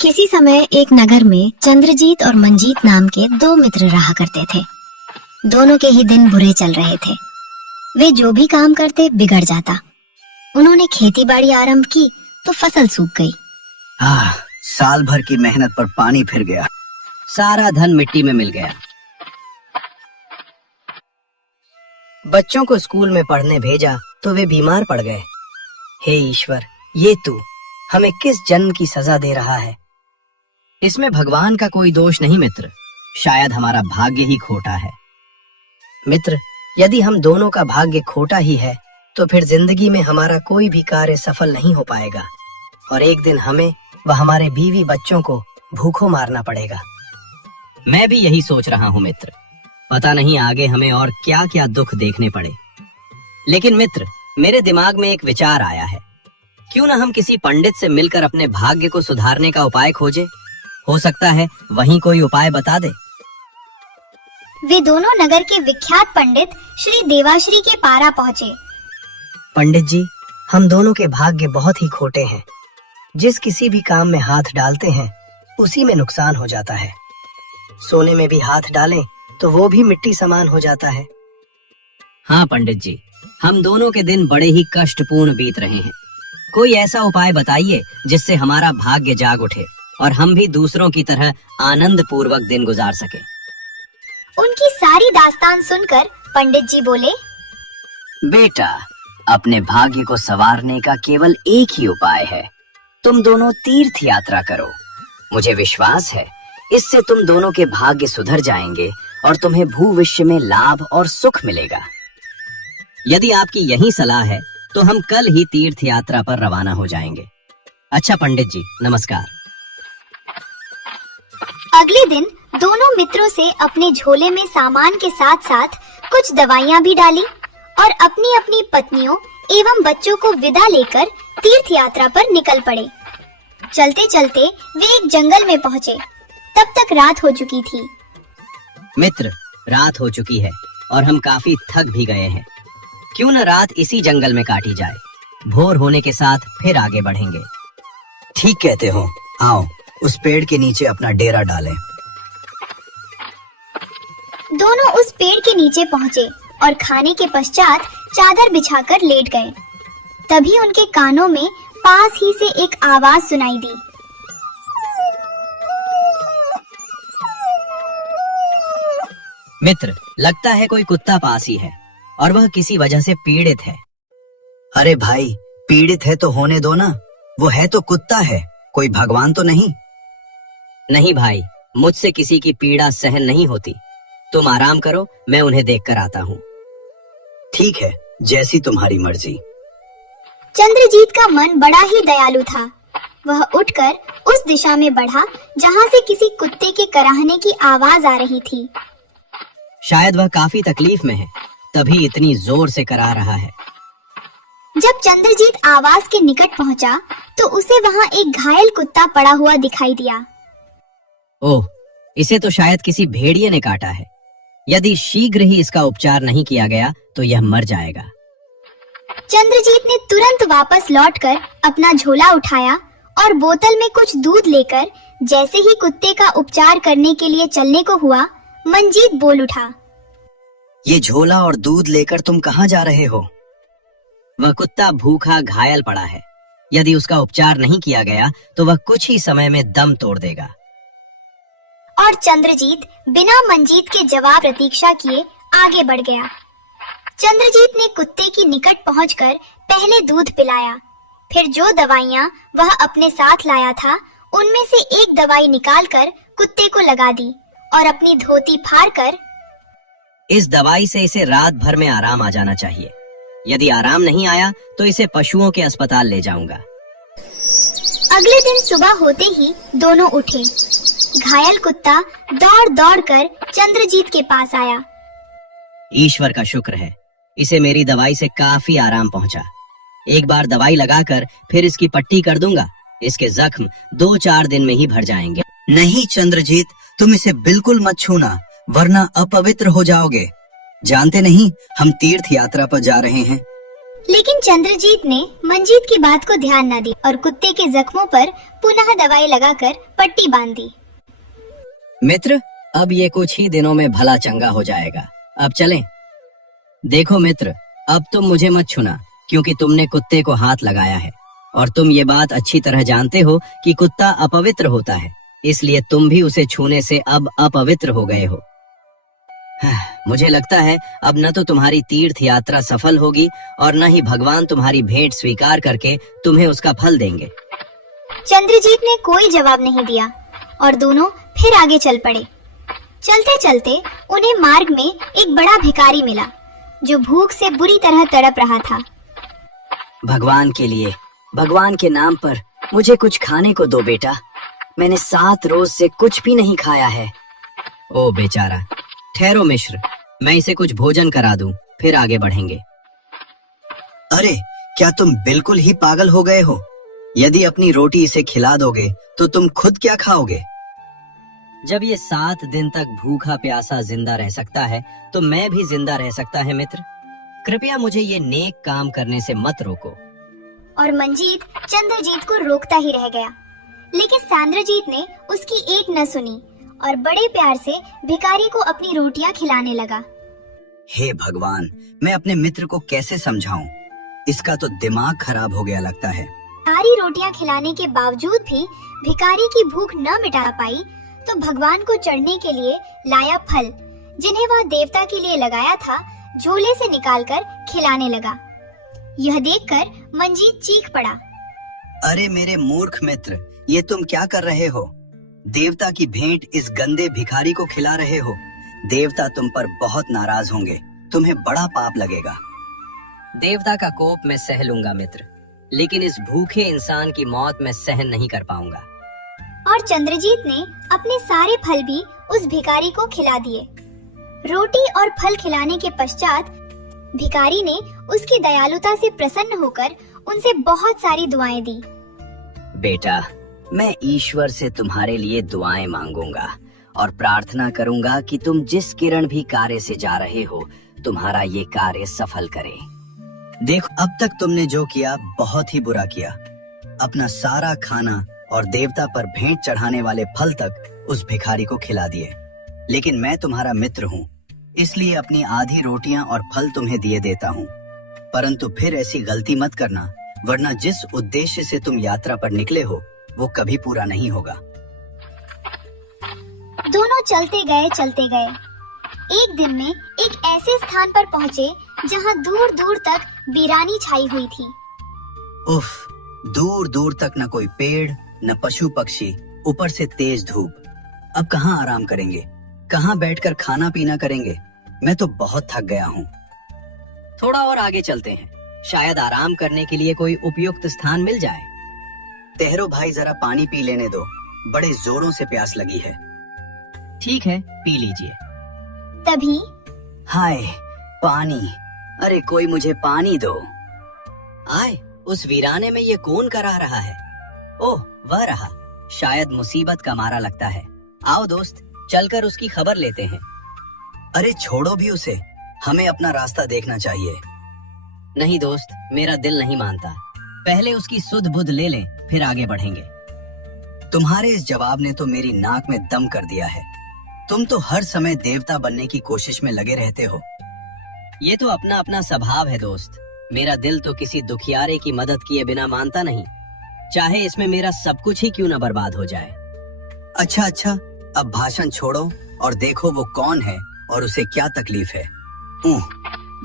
किसी समय एक नगर में चंद्रजीत और मंजीत नाम के दो मित्र रहा करते थे। दोनों के ही दिन बुरे चल रहे थे। वे जो भी काम करते बिगड़ जाता। उन्होंने खेती बाड़ी आरंभ की तो फसल सूख गई। साल भर की मेहनत पर पानी फिर गया। सारा धन मिट्टी में मिल गया। बच्चों को स्कूल में पढ़ने भेजा तो वे बीमार पड़ गए। हे ईश्वर, ये तू हमें किस जन्म की सजा दे रहा है? इसमें भगवान का कोई दोष नहीं मित्र, शायद हमारा भाग्य ही खोटा है। मित्र, यदि हम दोनों का भाग्य खोटा ही है तो फिर जिंदगी में हमारा कोई भी कार्य सफल नहीं हो पाएगा और एक दिन हमें व हमारे बीवी बच्चों को भूखों मारना पड़ेगा। मैं भी यही सोच रहा हूँ मित्र। पता नहीं आगे हमें और क्या क्या दुख देखने पड़े। लेकिन मित्र, मेरे दिमाग में एक विचार आया है। क्यों न हम किसी पंडित से मिलकर अपने भाग्य को सुधारने का उपाय खोजें? हो सकता है वहीं कोई उपाय बता दे। वे दोनों नगर के विख्यात पंडित श्री देवाश्री के पारा पहुँचे। पंडित जी, हम दोनों के भाग्य बहुत ही खोटे हैं। जिस किसी भी काम में हाथ डालते हैं उसी में नुकसान हो जाता है। सोने में भी हाथ डालें तो वो भी मिट्टी समान हो जाता है। हाँ पंडित जी, हम दोनों के दिन बड़े ही कष्टपूर्ण बीत रहे हैं। कोई ऐसा उपाय बताइए जिससे हमारा भाग्य जाग उठे और हम भी दूसरों की तरह आनंद पूर्वक दिन गुजार सके। उनकी सारी दास्तान सुनकर पंडित जी बोले, बेटा, अपने भाग्य को संवारने का केवल एक ही उपाय है। तुम दोनों तीर्थ यात्रा करो। मुझे विश्वास है इससे तुम दोनों के भाग्य सुधर जाएंगे और तुम्हें भूविश्य में लाभ और सुख मिलेगा। यदि आपकी यही सलाह है तो हम कल ही तीर्थ यात्रा पर रवाना हो जाएंगे। अच्छा पंडित जी, नमस्कार। अगले दिन दोनों मित्रों से अपने झोले में सामान के साथ साथ कुछ दवाइयाँ भी डाली और अपनी अपनी पत्नियों एवं बच्चों को विदा लेकर तीर्थ यात्रा पर निकल पड़े। चलते चलते वे एक जंगल में पहुँचे। तब तक रात हो चुकी थी। मित्र, रात हो चुकी है और हम काफी थक भी गए हैं। क्यों न रात इसी जंगल में काटी जाए। भोर होने के साथ फिर आगे बढ़ेंगे। ठीक कहते हो। आओ उस पेड़ के नीचे अपना डेरा डालें। दोनों उस पेड़ के नीचे पहुँचे और खाने के पश्चात चादर बिछाकर लेट गए। तभी उनके कानों में पास ही से एक आवाज सुनाई दी। मित्र, लगता है कोई कुत्ता पास ही है और वह किसी वजह से पीड़ित है। अरे भाई, पीड़ित है तो होने दो ना। वो है तो कुत्ता है, कोई भगवान तो नहीं। नहीं भाई, मुझसे किसी की पीड़ा सहन नहीं होती। तुम आराम करो, मैं उन्हें देखकर आता हूँ। ठीक है, जैसी तुम्हारी मर्जी। चंद्रजीत का मन बड़ा ही दयालु था। वह उठकर उस दिशा में बढ़ा जहाँ से किसी कुत्ते के कराहने की आवाज आ रही थी। शायद वह काफी तकलीफ में है, तभी इतनी जोर से करा रहा है। जब चंद्रजीत आवाज के निकट पहुंचा, तो उसे वहां एक घायल कुत्ता पड़ा हुआ दिखाई दिया। ओह, इसे तो शायद किसी भेड़िए ने काटा है। यदि शीघ्र ही इसका उपचार नहीं किया गया तो यह मर जाएगा। चंद्रजीत ने तुरंत वापस लौटकर अपना झोला उठाया और बोतल में कुछ दूध लेकर जैसे ही कुत्ते का उपचार करने के लिए चलने को हुआ, मंजीत बोल उठा, ये झोला और दूध लेकर तुम कहाँ जा रहे हो? वह कुत्ता भूखा घायल पड़ा है। यदि उसका उपचार नहीं किया गया तो वह कुछ ही समय में दम तोड़ देगा। और चंद्रजीत बिना मंजीत के जवाब प्रतीक्षा किए आगे बढ़ गया। चंद्रजीत ने कुत्ते की निकट पहुंचकर पहले दूध पिलाया। फिर जो दवाइयाँ वह अपने साथ लाया था उनमें से एक दवाई निकालकर कुत्ते को लगा दी और अपनी धोती फाड़कर, इस दवाई से इसे रात भर में आराम आ जाना चाहिए। यदि आराम नहीं आया तो इसे पशुओं के अस्पताल ले जाऊंगा। अगले दिन सुबह होते ही दोनों उठे। घायल कुत्ता दौड़ दौड़ कर चंद्रजीत के पास आया। ईश्वर का शुक्र है, इसे मेरी दवाई से काफी आराम पहुंचा। एक बार दवाई लगाकर फिर इसकी पट्टी कर दूंगा। इसके जख्म 2-4 दिन में ही भर जाएंगे। नहीं चंद्रजीत, तुम इसे बिल्कुल मत छूना, वरना अपवित्र हो जाओगे। जानते नहीं हम तीर्थ यात्रा पर जा रहे हैं। लेकिन चंद्रजीत ने मंजीत की बात को ध्यान न दी और कुत्ते के जख्मों पर पुनः दवाई लगाकर पट्टी बांध दी। मित्र, अब ये कुछ ही दिनों में भला चंगा हो जाएगा। अब चलें। देखो मित्र, अब तुम मुझे मत छूना, क्योंकि तुमने कुत्ते को हाथ लगाया है और तुम ये बात अच्छी तरह जानते हो कि कुत्ता अपवित्र होता है, इसलिए तुम भी उसे छूने से अब अपवित्र हो गए हो। मुझे लगता है अब न तो तुम्हारी तीर्थ यात्रा सफल होगी और न ही भगवान तुम्हारी भेंट स्वीकार करके तुम्हें उसका फल देंगे। चंद्रजीत ने कोई जवाब नहीं दिया और दोनों फिर आगे चल पड़े। चलते चलते उन्हें मार्ग में एक बड़ा भिखारी मिला जो भूख से बुरी तरह तड़प रहा था। भगवान के लिए, भगवान के नाम पर मुझे कुछ खाने को दो बेटा। मैंने 7 रोज से कुछ भी नहीं खाया है। ओ बेचारा, ठहरो मिश्र, मैं इसे कुछ भोजन करा दूं, फिर आगे बढ़ेंगे। अरे, क्या तुम बिल्कुल ही पागल हो गए हो? यदि अपनी रोटी इसे खिला दोगे तो तुम खुद क्या खाओगे? जब ये 7 दिन तक भूखा प्यासा जिंदा रह सकता है तो मैं भी जिंदा रह सकता है मित्र। कृपया मुझे ये नेक काम करने से मत रोको। और मंजीत चंद्रजीत को रोकता ही रह गया, लेकिन चंद्रजीत ने उसकी एक न सुनी और बड़े प्यार से भिखारी को अपनी रोटियां खिलाने लगा। हे भगवान, मैं अपने मित्र को कैसे समझाऊं? इसका तो दिमाग खराब हो गया लगता है। सारी रोटियां खिलाने के बावजूद भी भिखारी की भूख न मिटा पाई तो भगवान को चढ़ने के लिए लाया फल, जिन्हें वह देवता के लिए लगाया था, झोले से निकालकर खिलाने लगा। यह देखकर मंजीत चीख पड़ा। अरे मेरे मूर्ख मित्र, ये तुम क्या कर रहे हो? देवता की भेंट इस गंदे भिखारी को खिला रहे हो। देवता तुम पर बहुत नाराज होंगे, तुम्हें बड़ा पाप लगेगा। देवता का कोप मैं सह लूंगा मित्र, लेकिन इस भूखे इंसान की मौत मैं सहन नहीं कर पाऊंगा। और चंद्रजीत ने अपने सारे फल भी उस भिखारी को खिला दिए। रोटी और फल खिलाने के पश्चात भिखारी ने उसकी दयालुता से प्रसन्न होकर उनसे बहुत सारी दुआएं दी। बेटा, मैं ईश्वर से तुम्हारे लिए दुआएं मांगूंगा और प्रार्थना करूंगा कि तुम जिस किरण भी कार्य से जा रहे हो, तुम्हारा ये कार्य सफल करे। देखो, अब तक तुमने जो किया बहुत ही बुरा किया। अपना सारा खाना और देवता पर भेंट चढ़ाने वाले फल तक उस भिखारी को खिला दिए। लेकिन मैं तुम्हारा मित्र हूँ, इसलिए अपनी आधी रोटियां और फल तुम्हें दिए देता हूँ। परंतु फिर ऐसी गलती मत करना, वरना जिस उद्देश्य से तुम यात्रा पर निकले हो वो कभी पूरा नहीं होगा। दोनों चलते गए। एक दिन में एक ऐसे स्थान पर पहुँचे जहाँ दूर दूर तक वीरानी छाई हुई थी। उफ, दूर दूर तक न कोई पेड़, न पशु पक्षी, ऊपर से तेज धूप। अब कहाँ आराम करेंगे? कहाँ बैठकर खाना पीना करेंगे? मैं तो बहुत थक गया हूँ। थोड़ा और आगे चलते हैं, शायद आराम करने के लिए कोई उपयुक्त स्थान मिल जाए। ठहरो भाई, जरा पानी पी लेने दो, बड़े जोरों से प्यास लगी है। ठीक है, पी लीजिए। तभी हाय, पानी! अरे कोई मुझे पानी दो। आए, उस वीराने में ये कौन करा रहा है? ओह, वह रहा। शायद मुसीबत का मारा लगता है। आओ दोस्त, चलकर उसकी खबर लेते हैं। अरे छोड़ो भी उसे, हमें अपना रास्ता देखना चाहिए। नहीं दोस्त, मेरा दिल नहीं मानता। पहले उसकी सुध बुध ले लें, फिर आगे बढ़ेंगे। तुम्हारे इस जवाब ने तो मेरी नाक में दम कर दिया है। तुम तो हर समय देवता बनने की कोशिश में लगे रहते हो। ये तो अपना अपना स्वभाव है दोस्त। मेरा दिल तो किसी दुखियारे की मदद किए बिना मानता नहीं, चाहे इसमें मेरा सब कुछ ही क्यों न बर्बाद हो जाए। अच्छा, अब भाषण छोड़ो और देखो वो कौन है और उसे क्या तकलीफ है।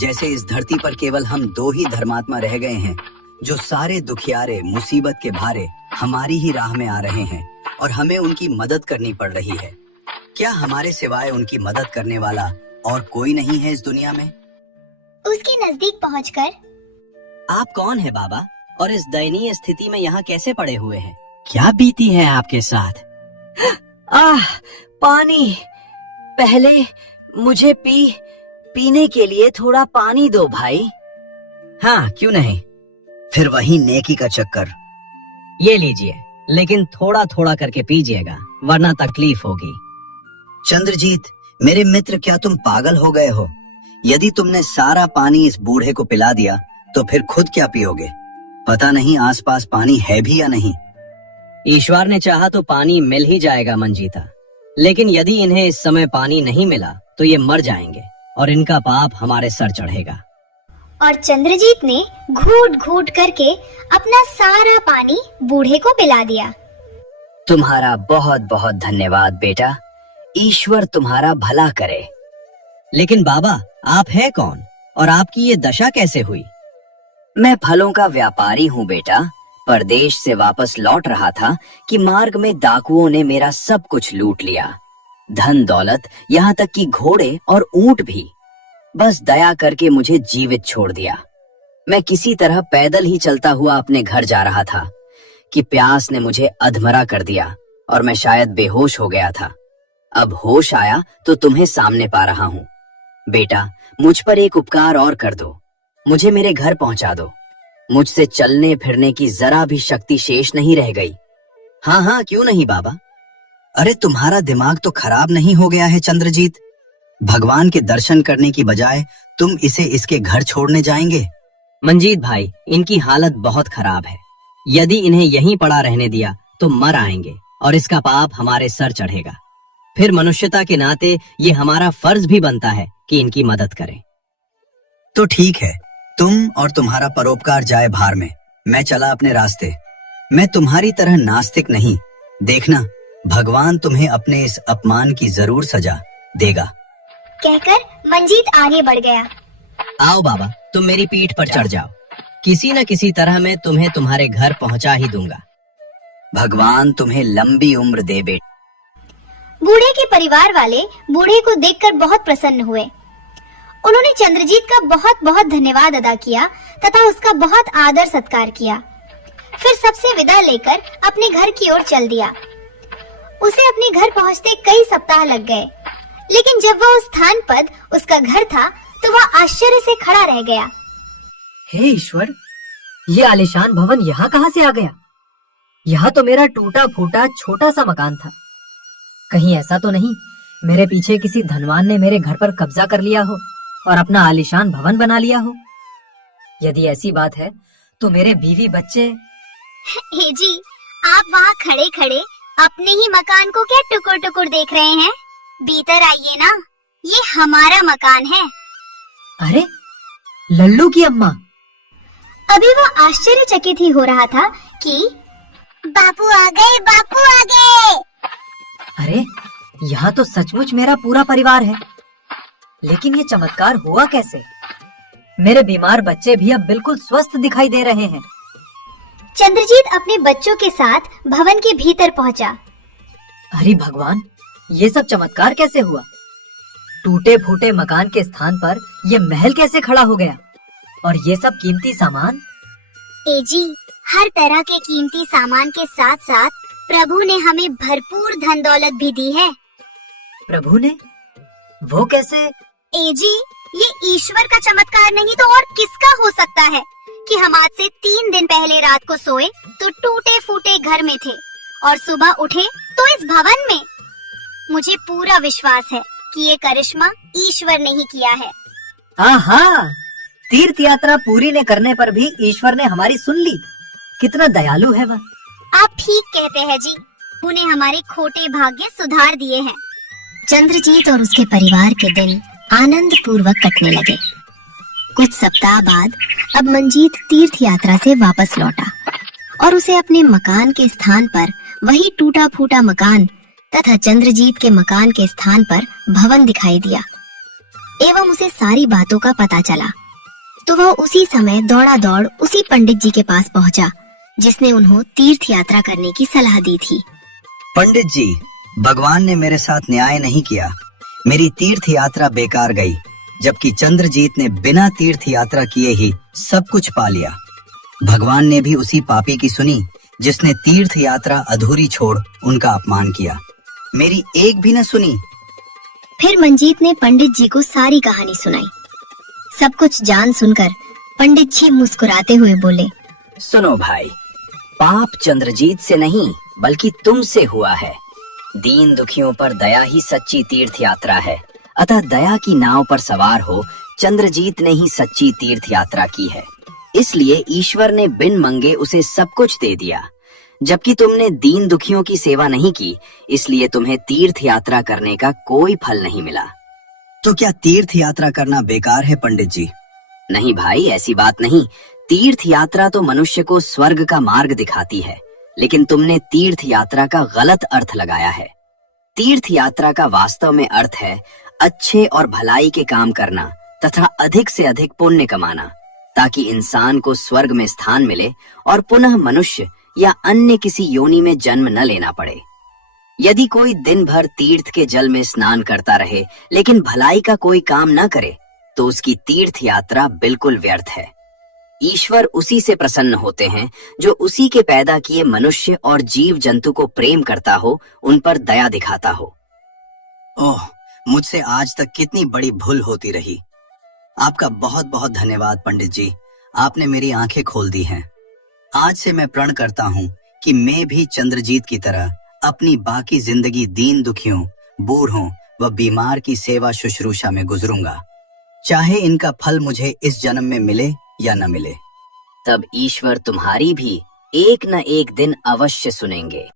जैसे इस धरती पर केवल हम 2 ही धर्मात्मा रह गए हैं, जो सारे दुखियारे मुसीबत के भारे हमारी ही राह में आ रहे हैं और हमें उनकी मदद करनी पड़ रही है। क्या हमारे सिवाय उनकी मदद करने वाला और कोई नहीं है इस दुनिया में? उसके नजदीक पहुंचकर, आप कौन है बाबा, और इस दयनीय स्थिति में यहाँ कैसे पड़े हुए हैं? क्या बीती है आपके साथ? पानी! पहले मुझे पीने के लिए थोड़ा पानी दो भाई। हाँ, क्यों नहीं। फिर वही नेकी का चक्कर। ये लीजिए, लेकिन थोड़ा थोड़ा करके पीजिएगा, वरना तकलीफ होगी। चंद्रजीत, मेरे मित्र, क्या तुम पागल हो गए हो? यदि तुमने सारा पानी इस बूढ़े को पिला दिया तो फिर खुद क्या पियोगे? पता नहीं आसपास पानी है भी या नहीं। ईश्वर ने चाहा तो पानी मिल ही जाएगा मंजीता, लेकिन यदि इन्हें इस समय पानी नहीं मिला तो ये मर जाएंगे और इनका पाप हमारे सर चढ़ेगा। और चंद्रजीत ने घूट घूट करके अपना सारा पानी बूढ़े को पिला दिया। तुम्हारा बहुत बहुत धन्यवाद बेटा, ईश्वर तुम्हारा भला करे। लेकिन बाबा, आप है कौन और आपकी ये दशा कैसे हुई? मैं फलों का व्यापारी हूँ बेटा। परदेश से वापस लौट रहा था कि मार्ग में डाकुओं ने मेरा सब कुछ लूट लिया, धन दौलत, यहाँ तक कि घोड़े और ऊंट भी। बस दया करके मुझे जीवित छोड़ दिया। मैं किसी तरह पैदल ही चलता हुआ अपने घर जा रहा था कि प्यास ने मुझे अधमरा कर दिया और मैं शायद बेहोश हो गया था। अब होश आया तो तुम्हें सामने पा रहा हूँ। बेटा, मुझ पर एक उपकार और कर दो, मुझे मेरे घर पहुंचा दो। मुझसे चलने फिरने की जरा भी शक्ति शेष नहीं रह गई। हाँ हाँ, क्यों नहीं बाबा। अरे तुम्हारा दिमाग तो खराब नहीं हो गया है चंद्रजीत? भगवान के दर्शन करने की बजाय तुम इसे इसके घर छोड़ने जाएंगे? मंजीत भाई, इनकी हालत बहुत खराब है। यदि इन्हें यहीं पड़ा रहने दिया तो मर आएंगे और इसका पाप हमारे सर चढ़ेगा। फिर मनुष्यता के नाते ये हमारा फर्ज भी बनता है कि इनकी मदद करें। तो ठीक है, तुम और तुम्हारा परोपकार जाए भार में। मैं चला अपने रास्ते। मैं तुम्हारी तरह नास्तिक नहीं। देखना, भगवान तुम्हें अपने इस अपमान की जरूर सजा देगा। कहकर मंजीत आगे बढ़ गया। आओ बाबा, तुम मेरी पीठ पर चढ़ जाओ। किसी न किसी तरह मैं तुम्हें तुम्हारे घर पहुंचा ही दूंगा। भगवान तुम्हें लंबी उम्र दे बेटा। बूढ़े के परिवार वाले बूढ़े को देखकर बहुत प्रसन्न हुए। उन्होंने चंद्रजीत का बहुत बहुत धन्यवाद अदा किया तथा उसका बहुत आदर सत्कार किया। फिर सबसे विदा लेकर अपने घर की ओर चल दिया। उसे अपने घर पहुंचते कई सप्ताह लग गए, लेकिन जब वह उस स्थान पर उसका घर था तो वह आश्चर्य से खड़ा रह गया। हे ईश्वर, ये आलीशान भवन यहाँ कहाँ से आ गया? यहाँ तो मेरा टूटा फूटा छोटा सा मकान था। कहीं ऐसा तो नहीं मेरे पीछे किसी धनवान ने मेरे घर पर कब्जा कर लिया हो और अपना आलीशान भवन बना लिया हो? यदि ऐसी बात है तो मेरे बीवी बच्चे। हे जी, आप वहाँ खड़े खड़े अपने ही मकान को क्या टुकुर टुकुर देख रहे हैं? भीतर आइए ना, ये हमारा मकान है। अरे लल्लू की अम्मा! अभी वो आश्चर्यचकित ही हो रहा था कि बापू आ गए, बापू आ गए। अरे यहाँ तो सचमुच मेरा पूरा परिवार है, लेकिन ये चमत्कार हुआ कैसे? मेरे बीमार बच्चे भी अब बिल्कुल स्वस्थ दिखाई दे रहे हैं। चंद्रजीत अपने बच्चों के साथ भवन के भीतर पहुंचा। अरे भगवान, ये सब चमत्कार कैसे हुआ? टूटे फूटे मकान के स्थान पर ये महल कैसे खड़ा हो गया? और ये सब कीमती सामान? ए जी, हर तरह के कीमती सामान के साथ साथ प्रभु ने हमें भरपूर धन दौलत भी दी है। प्रभु ने? वो कैसे? ए जी, ये ईश्वर का चमत्कार नहीं तो और किसका हो सकता है कि हम आज से 3 दिन पहले रात को सोए तो टूटे फूटे घर में थे और सुबह उठे तो इस भवन में। मुझे पूरा विश्वास है कि ये करिश्मा ईश्वर ने ही किया है। आहा, तीर्थ यात्रा पूरी न करने पर भी ईश्वर ने हमारी सुन ली। कितना दयालु है वह। आप ठीक कहते हैं जी, उन्हें हमारे खोटे भाग्य सुधार दिए हैं। चंद्रजीत और उसके परिवार के दिन आनंद पूर्वक कटने लगे। कुछ सप्ताह बाद अब मंजीत तीर्थ यात्रा से वापस लौटा और उसे अपने मकान के स्थान पर वही टूटा फूटा मकान तथा चंद्रजीत के मकान के स्थान पर भवन दिखाई दिया एवं उसे सारी बातों का पता चला। तो वह उसी समय दौड़ा दौड़ उसी पंडित जी के पास पहुंचा जिसने उन्हें तीर्थ यात्रा करने की सलाह दी थी। पंडित जी, भगवान ने मेरे साथ न्याय नहीं किया। मेरी तीर्थ यात्रा बेकार गई, जबकि चंद्रजीत ने बिना तीर्थ यात्रा किए ही सब कुछ पा लिया। भगवान ने भी उसी पापी की सुनी जिसने तीर्थ यात्रा अधूरी छोड़ उनका अपमान किया। मेरी एक भी न सुनी। फिर मंजीत ने पंडित जी को सारी कहानी सुनाई। सब कुछ जान सुनकर पंडित जी मुस्कुराते हुए बोले, सुनो भाई, पाप चंद्रजीत से नहीं बल्कि तुमसे हुआ है। दीन दुखियों पर दया ही सच्ची तीर्थ यात्रा है। अतः दया की नाव पर सवार हो चंद्रजीत ने ही सच्ची तीर्थ यात्रा की है। इसलिए ईश्वर ने बिन मंगे उसे सब कुछ दे दिया। जबकि तुमने दीन दुखियों की सेवा नहीं की, इसलिए तुम्हें तीर्थ यात्रा करने का कोई फल नहीं मिला। तो क्या तीर्थ यात्रा करना बेकार है पंडित जी? नहीं भाई, ऐसी बात नहीं। तीर्थ यात्रा तो मनुष्य को स्वर्ग का मार्ग दिखाती है, लेकिन तुमने तीर्थ यात्रा का गलत अर्थ लगाया है। तीर्थ यात्रा का वास्तव में अर्थ है अच्छे और भलाई के काम करना तथा अधिक से अधिक पुण्य कमाना, ताकि इंसान को स्वर्ग में स्थान मिले और पुनः मनुष्य या अन्य किसी योनि में जन्म न लेना पड़े। यदि कोई दिन भर तीर्थ के जल में स्नान करता रहे लेकिन भलाई का कोई काम न करे, तो उसकी तीर्थ यात्रा बिल्कुल व्यर्थ है। ईश्वर उसी से प्रसन्न होते हैं जो उसी के पैदा किए मनुष्य और जीव जंतु को प्रेम करता हो, उन पर दया दिखाता हो। ओह, मुझसे आज तक कितनी बड़ी भूल होती रही। आपका बहुत बहुत धन्यवाद पंडित जी, आपने मेरी आंखें खोल दी हैं। आज से मैं प्रण करता हूँ कि मैं भी चंद्रजीत की तरह अपनी बाकी जिंदगी दीन दुखियों, बूढ़ों व बीमार की सेवा शुश्रूषा में गुजरूंगा, चाहे इनका फल मुझे इस जन्म में मिले या न मिले। तब ईश्वर तुम्हारी भी एक न एक दिन अवश्य सुनेंगे।